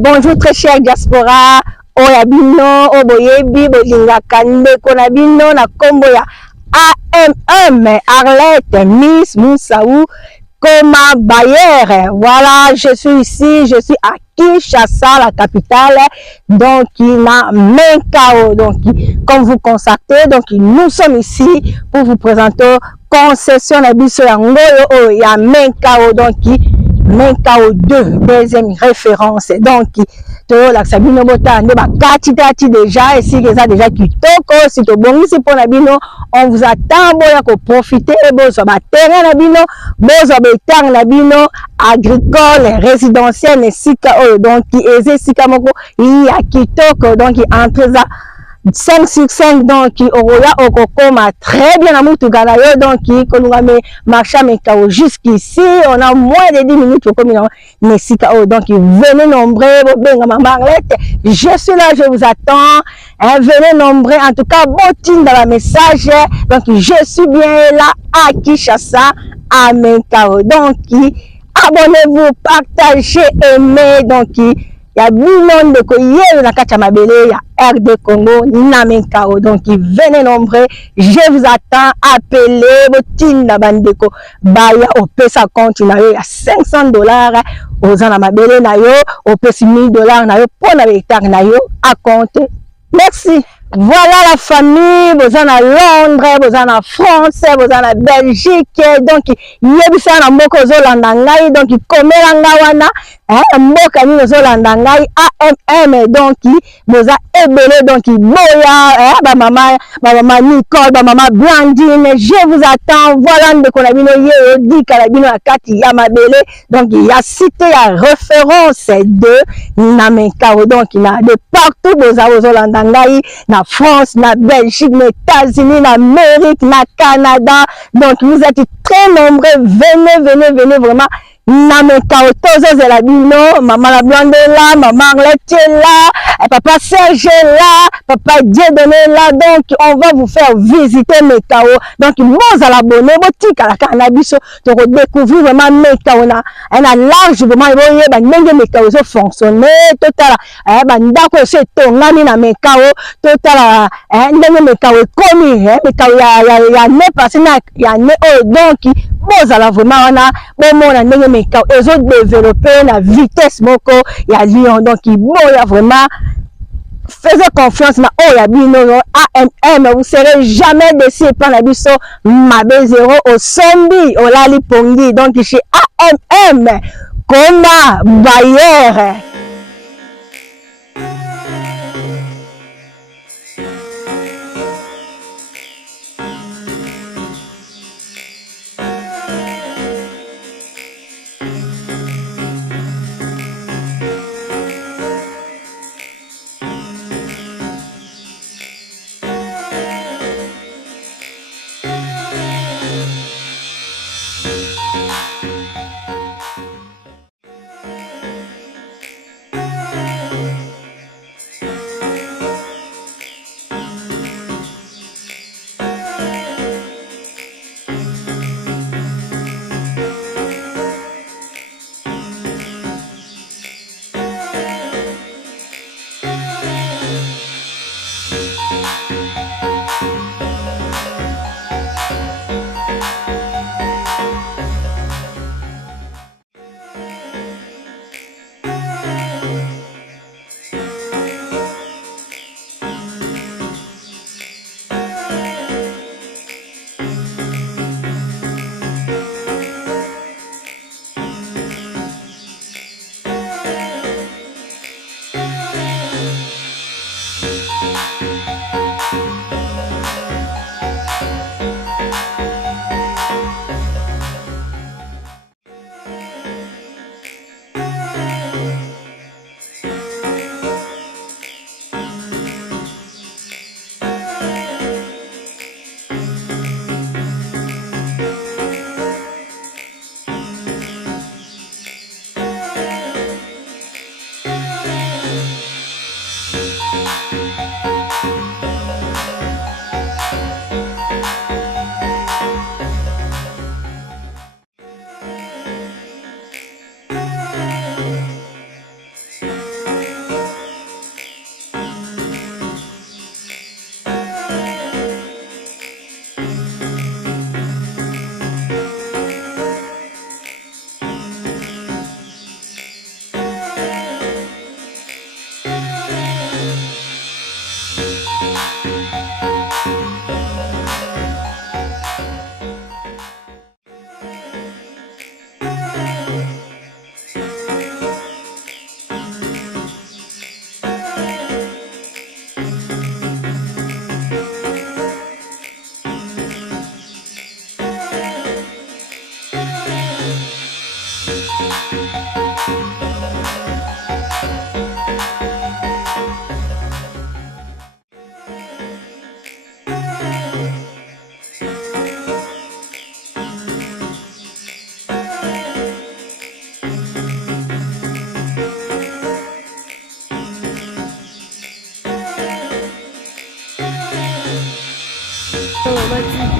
bonjour très cher diaspora. Oyabino, Oboyebi, Bolingaka, Ndeko Nabino, na kombo ya AMM, Arlette, Miss Moussaou, Koma Bayer. Voilà, je suis ici, je suis à Kinshasa, la capitale, donc il a Menkao. Donc, comme vous constatez, donc nous sommes ici pour vous présenter concession Nabiso Yangoyo, il y a Menkao, donc Menkao 2, deuxième référence. Donc, la Sabino Bota, déjà, et si déjà kitoko, si to bon, si pour Nabino, on vous attend, pour profiter, et bon, sur ma terrain Nabino, bon, sur ma Nabino, agricole, résidentiel, et sika, donc, et sika moko, il y a kitoko, donc, entre ça, 5 sur 5, donc, Oroya Okokoma, très bien à Moutuganayo, donc, qu'on a marché Menkao jusqu'ici, on a moins de 10 minutes pour communiquer, Messika, donc, venez nombreux, je suis là, je vous attends, hein, venez nombreux, en tout cas, bottine dans la message, donc, je suis bien là à Kinshasa, à Menkao, donc, abonnez-vous, partagez, aimez, donc, il y a beaucoup de koyé na kati ya mabele ya RD Congo na Menkao, donc venez nombreux, je vous attends, appelez botinda bandeko baya opesa compte na yo ya $500 ozana mabele na yo opesi $1000 na yo pona hectare na yo à compte. Merci. Voilà la famille, vous en à Londres, vous en à France, vous en à Belgique, donc yebisa na mboko zolanda ngai, donc komela ngawana, mboka ni zolanda ngai AMM, donc boza ebele, donc boya, ba maman Nicole, ba maman Blandine, je vous attends. Voilà ndeko na bino ye di kalabino akati ya mabele, donc il y a cité ya référence de na Menkao, donc il y a de partout boza zolanda ngai, na France, na Belgique, na États-Unis, na Amérique, na Canada. Donc vous êtes très nombreux, venez vraiment. Na Menkao tozo zela bino, maman la blonde là, maman Arlette là, papa Serge là, papa Dieudonné là, donc on va vous faire visiter Menkao. Donc vous allez abonner, botika la cannabis, to redécouvrir vraiment Menkao na, a large vraiment voyez ba ndenge Menkao zo fonctionner, total ba ndako se tongami na Menkao, total ndenge Menkao komi, Menkao ya ne passé na ya ne donc vous allez vraiment wana bomona ndenge Menkao ezo développer la vitesse moko ya Lyon, donc il y a vraiment faisez confiance na Oyabino AMM, vous serez jamais déçus par la biso mabe zéro au sombi au lali pongi, donc chez AMM Koma Bayer.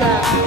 Thank you.